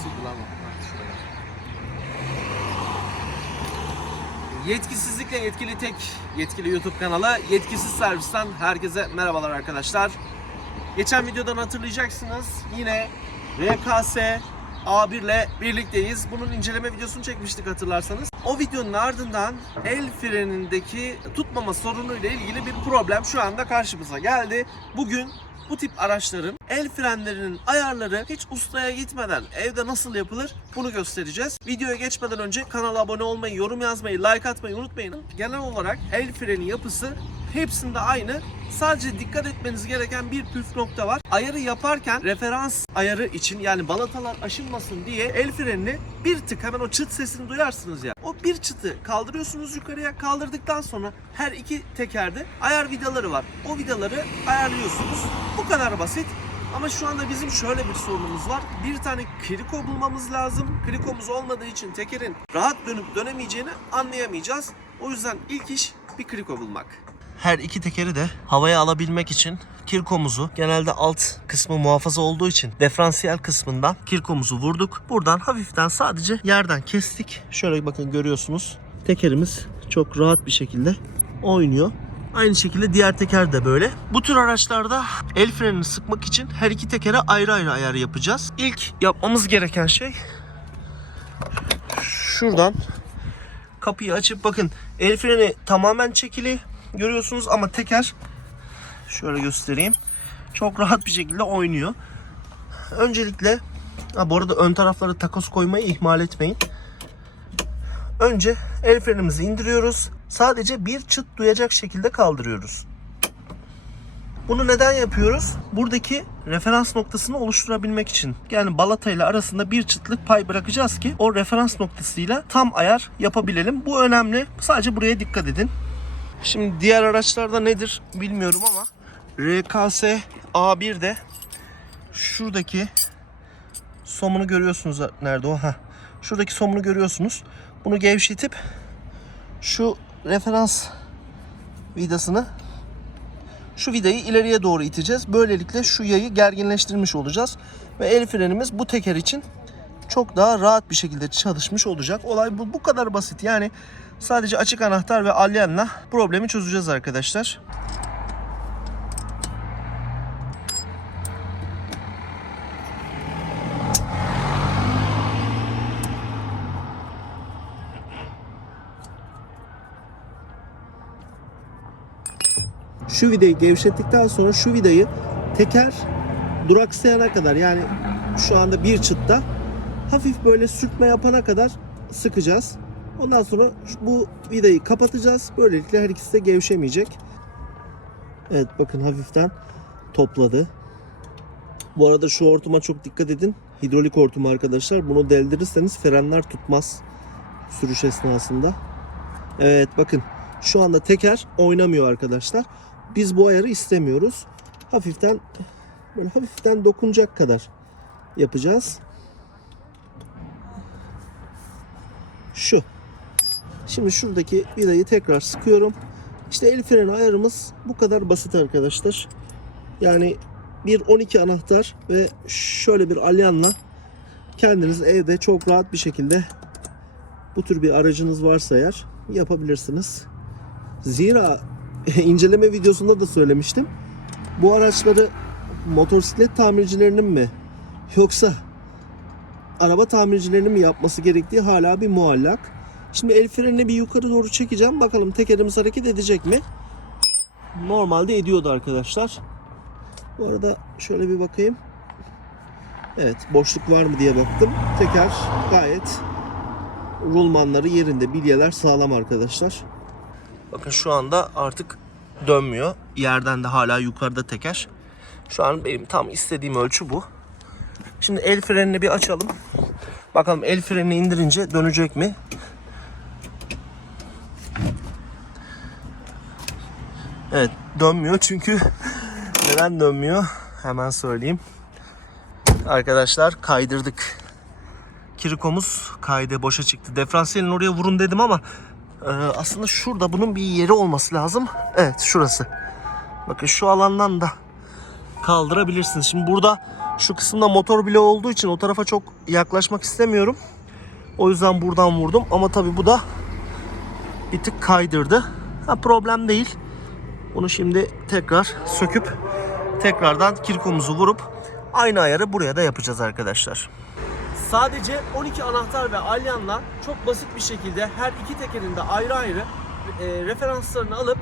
Neresiydi lan o? Şurada. Yetkisizlikle yetkili tek yetkili YouTube kanalı Yetkisiz Servisten herkese merhabalar arkadaşlar. Geçen videodan hatırlayacaksınız. Yine RKS A1 ile birlikteyiz. Bunun inceleme videosunu çekmiştik hatırlarsanız. O videonun ardından el frenindeki tutmama sorunuyla ilgili bir problem şu anda karşımıza geldi. Bugün bu tip araçların el frenlerinin ayarları hiç ustaya gitmeden evde nasıl yapılır bunu göstereceğiz. Videoya geçmeden önce kanala abone olmayı, yorum yazmayı, like atmayı unutmayın. Genel olarak el freni yapısı hepsinde aynı. Sadece dikkat etmeniz gereken bir püf nokta var. Ayarı yaparken referans ayarı için yani balatalar aşınmasın diye el frenini bir tık hemen o çıt sesini duyarsınız ya. O bir çıtı kaldırıyorsunuz yukarıya. Kaldırdıktan sonra her iki tekerde ayar vidaları var. O vidaları ayarlıyorsunuz. Bu kadar basit. Ama şu anda bizim şöyle bir sorunumuz var. Bir tane kriko bulmamız lazım. Krikomuz olmadığı için tekerin rahat dönüp dönemeyeceğini anlayamayacağız. O yüzden ilk iş bir kriko bulmak. Her iki tekeri de havaya alabilmek için kirkomuzu, genelde alt kısmı muhafaza olduğu için diferansiyel kısmından kirkomuzu vurduk. Buradan hafiften sadece yerden kestik. Şöyle bakın görüyorsunuz. Tekerimiz çok rahat bir şekilde oynuyor. Aynı şekilde diğer teker de böyle. Bu tür araçlarda el frenini sıkmak için her iki tekere ayrı ayrı ayar yapacağız. İlk yapmamız gereken şey şuradan kapıyı açıp bakın el freni tamamen çekili. Görüyorsunuz ama teker şöyle göstereyim. Çok rahat bir şekilde oynuyor. Öncelikle bu arada ön taraflara takoz koymayı ihmal etmeyin. Önce el frenimizi indiriyoruz. Sadece bir çıt duyacak şekilde kaldırıyoruz. Bunu neden yapıyoruz? Buradaki referans noktasını oluşturabilmek için. Yani balatayla arasında bir çıtlık pay bırakacağız ki o referans noktasıyla tam ayar yapabilelim. Bu önemli. Sadece buraya dikkat edin. Şimdi diğer araçlarda nedir bilmiyorum ama RKS A1'de şuradaki somunu görüyorsunuz. Nerede o? Şuradaki somunu görüyorsunuz. Bunu gevşetip şu referans vidasını, şu vidayı ileriye doğru iteceğiz. Böylelikle şu yayı gerginleştirmiş olacağız. Ve el frenimiz bu teker için çok daha rahat bir şekilde çalışmış olacak. Olay bu kadar basit. Yani sadece açık anahtar ve alyanla problemi çözeceğiz arkadaşlar. Şu vidayı gevşettikten sonra şu vidayı teker duraksayana kadar, yani şu anda bir çıtta hafif böyle sürtme yapana kadar sıkacağız. Ondan sonra bu vidayı kapatacağız. Böylelikle her ikisi de gevşemeyecek. Evet bakın hafiften topladı. Bu arada şu hortuma çok dikkat edin. Hidrolik hortum arkadaşlar. Bunu deldirirseniz frenler tutmaz sürüş esnasında. Evet bakın şu anda teker oynamıyor arkadaşlar. Biz bu ayarı istemiyoruz. Hafiften böyle hafiften dokunacak kadar yapacağız. Şu. Şimdi şuradaki vidayı tekrar sıkıyorum. İşte el freni ayarımız bu kadar basit arkadaşlar. Yani bir 12 anahtar ve şöyle bir alyanla kendiniz evde çok rahat bir şekilde bu tür bir aracınız varsa eğer yapabilirsiniz. Zira inceleme videosunda da söylemiştim. Bu araçları motosiklet tamircilerinin mi yoksa araba tamircilerinin mi yapması gerektiği hala bir muallak. Şimdi el frenini bir yukarı doğru çekeceğim. Bakalım tekerimiz hareket edecek mi? Normalde ediyordu arkadaşlar. Bu arada şöyle bir bakayım. Evet, boşluk var mı diye baktım. Teker gayet rulmanları yerinde. Bilyeler sağlam arkadaşlar. Bakın şu anda artık dönmüyor. Yerden de hala yukarıda teker. Şu an benim tam istediğim ölçü bu. Şimdi el frenini bir açalım. Bakalım el frenini indirince dönecek mi? Evet dönmüyor çünkü neden dönmüyor? Hemen söyleyeyim. Arkadaşlar kaydırdık. Kirikomuz kaydı, boşa çıktı. Diferansiyelin oraya vurun dedim ama aslında şurada bunun bir yeri olması lazım. Evet şurası. Bakın şu alandan da kaldırabilirsiniz. Şimdi burada Şu kısımda motor bloğu olduğu için o tarafa çok yaklaşmak istemiyorum. O yüzden buradan vurdum. Ama tabii bu da bir tık kaydırdı. Problem değil. Bunu şimdi tekrar söküp tekrardan kirkomuzu vurup aynı ayarı buraya da yapacağız arkadaşlar. Sadece 12 anahtar ve alyanla çok basit bir şekilde her iki tekerin de ayrı ayrı referanslarını alıp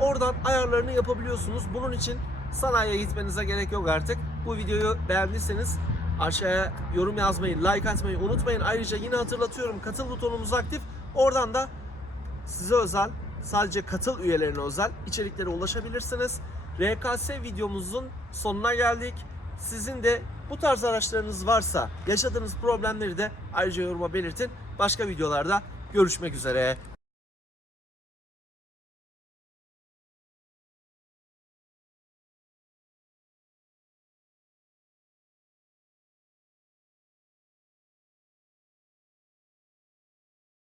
oradan ayarlarını yapabiliyorsunuz. Bunun için sanayiye gitmenize gerek yok artık. Bu videoyu beğendiyseniz aşağıya yorum yazmayı, like atmayı unutmayın. Ayrıca yine hatırlatıyorum, katıl butonumuz aktif. Oradan da size özel, sadece katıl üyelerine özel içeriklere ulaşabilirsiniz. RKS videomuzun sonuna geldik. Sizin de bu tarz araçlarınız varsa yaşadığınız problemleri de ayrıca yoruma belirtin. Başka videolarda görüşmek üzere.